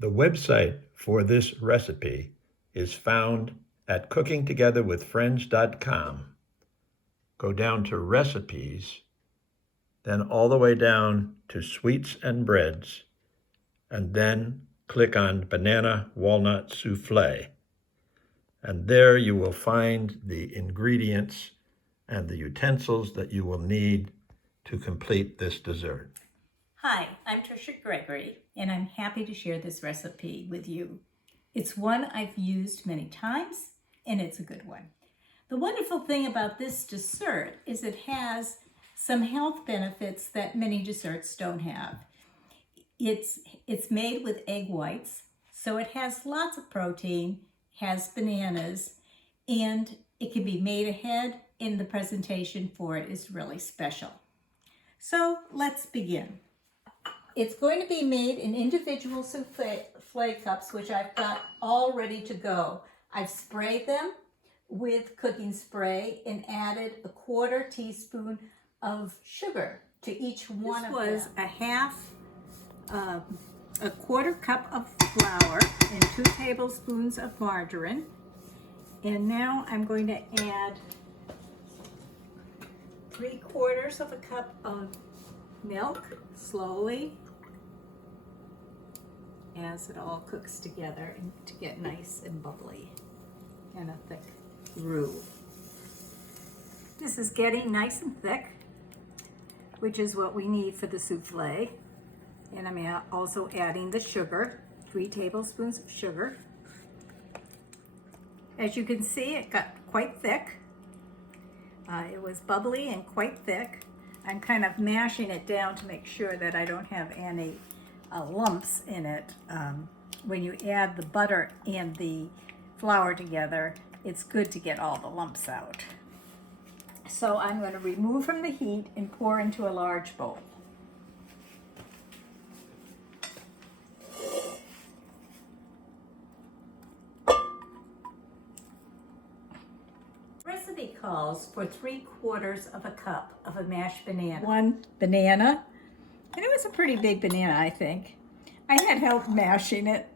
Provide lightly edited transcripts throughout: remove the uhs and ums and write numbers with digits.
The website for this recipe is found at cookingtogetherwithfriends.com. Go down to recipes, then all the way down to sweets and breads, and then click on Banana-Walnut Souffle. And there you will find the ingredients and the utensils that you will need to complete this dessert. Hi, I'm Tricia Gregory, and I'm happy to share this recipe with you. It's one I've used many times, and it's a good one. The wonderful thing about this dessert is it has some health benefits that many desserts don't have. It's made with egg whites, so it has lots of protein, has bananas, and it can be made ahead, and the presentation for it is really special. So let's begin. It's going to be made in individual souffle cups, which I've got all ready to go. I've sprayed them with cooking spray and added a 1/4 teaspoon of sugar to each one of them. This was a 1/4 cup of flour and 2 tablespoons of margarine. And now I'm going to add 3/4 of a cup of milk slowly as it all cooks together and to get nice and bubbly and a thick roux. This is getting nice and thick, which is what we need for the souffle. And I'm also adding the sugar, 3 tablespoons of sugar. As you can see, it got quite thick. It was bubbly and quite thick. I'm kind of mashing it down to make sure that I don't have any lumps in it. When you add the butter and the flour together, it's good to get all the lumps out. So I'm going to remove from the heat and pour into a large bowl. Recipe calls for 3/4 of a cup of a mashed banana. 1 banana, and it was a pretty big banana, I think. I had help mashing it.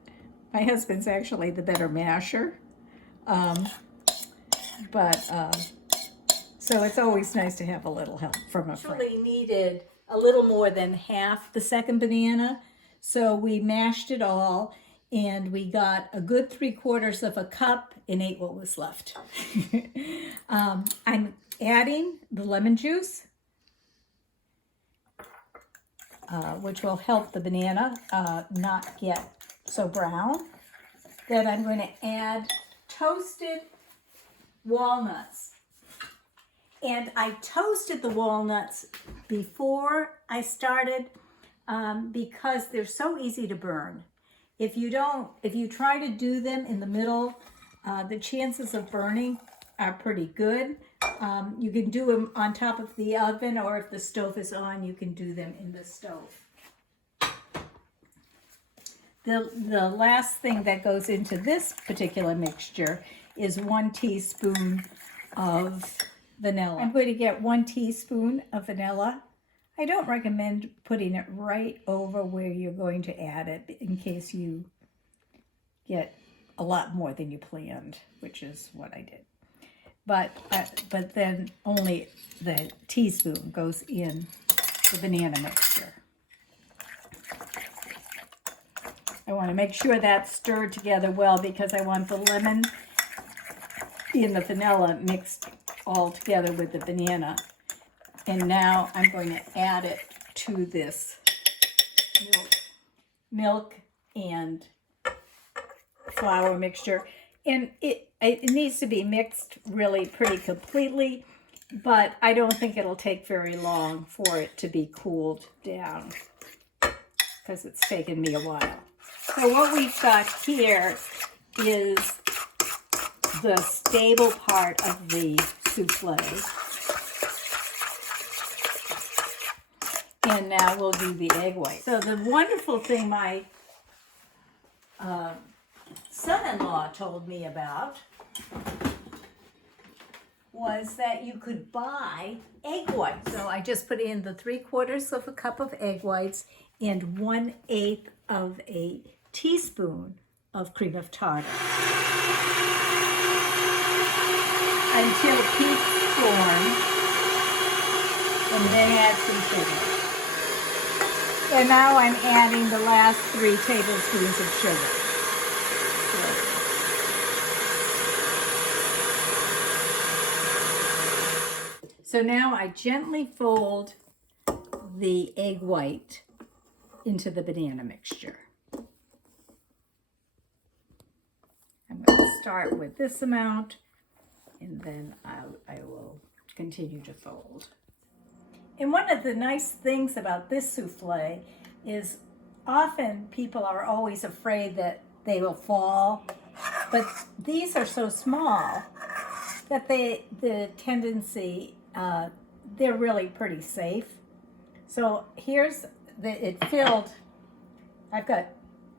My husband's actually the better masher. So it's always nice to have a little help from a friend. Actually needed a little more than half the second banana, so we mashed it all, and we got a good 3/4 of a cup and ate what was left. I'm adding the lemon juice, which will help the banana not get so brown. Then I'm going to add toasted walnuts. And I toasted the walnuts before I started because they're so easy to burn. If you try to do them in the middle, the chances of burning are pretty good. You can do them on top of the oven, or if the stove is on, you can do them in the stove. The last thing that goes into this particular mixture is 1 teaspoon of vanilla. I'm going to get 1 teaspoon of vanilla. I don't recommend putting it right over where you're going to add it in case you get a lot more than you planned, which is what I did. But then only the teaspoon goes in the banana mixture. I want to make sure that's stirred together well because I want the lemon and the vanilla mixed all together with the banana. And now I'm going to add it to this milk and flour mixture. And it needs to be mixed really pretty completely, but I don't think it'll take very long for it to be cooled down because it's taken me a while. So what we've got here is the stable part of the souffle. And now we'll do the egg white. So the wonderful thing my son-in-law told me about was that you could buy egg whites. So I just put in the 3/4 of a cup of egg whites and 1/8 of a teaspoon of cream of tartar until peaks form, and then add some sugar. And now I'm adding the last 3 tablespoons of sugar. So now I gently fold the egg white into the banana mixture. I'm going to start with this amount, and then I will continue to fold. And one of the nice things about this souffle is often people are always afraid that they will fall, but these are so small that the tendency, they're really pretty safe. So here's it filled. I've got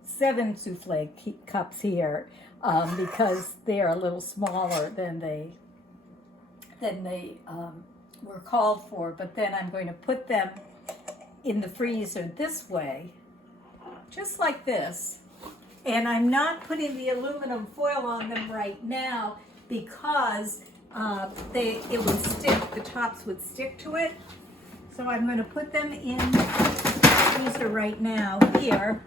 7 souffle cups here because they are a little smaller than they were called for. But then I'm going to put them in the freezer this way, just like this. And I'm not putting the aluminum foil on them right now because it would stick. The tops would stick to it. So I'm going to put them in the freezer right now here,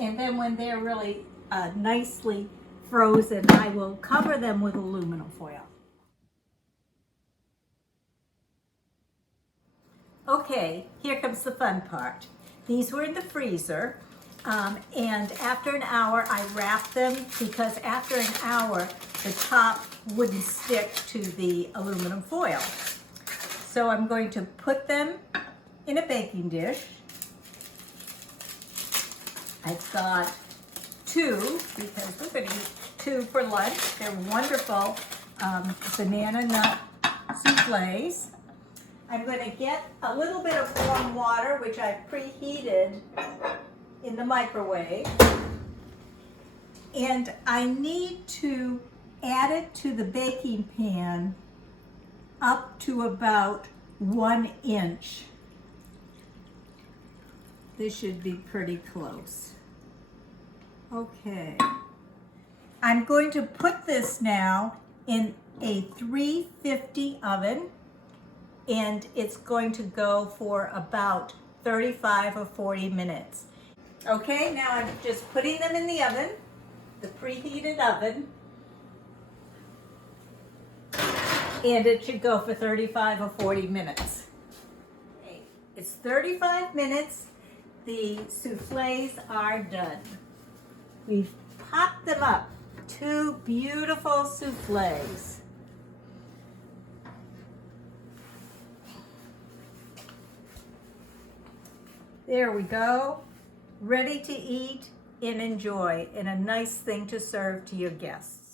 and then when they're really nicely frozen, I will cover them with aluminum foil. Okay, here comes the fun part. These were in the freezer, and after an hour I wrapped them because after an hour the top wouldn't stick to the aluminum foil. So I'm going to put them in a baking dish. I've got 2 because we're going to eat 2 for lunch. They're wonderful banana nut souffles. I'm going to get a little bit of warm water, which I've preheated in the microwave. And I need to add it to the baking pan up to about 1 inch. This should be pretty close. Okay. I'm going to put this now in a 350 oven, and it's going to go for about 35 or 40 minutes. Okay, now I'm just putting them in the oven, the preheated oven. And it should go for 35 or 40 minutes. Okay. It's 35 minutes. The souffles are done. We've popped them up. 2 beautiful souffles. There we go. Ready to eat and enjoy, and a nice thing to serve to your guests.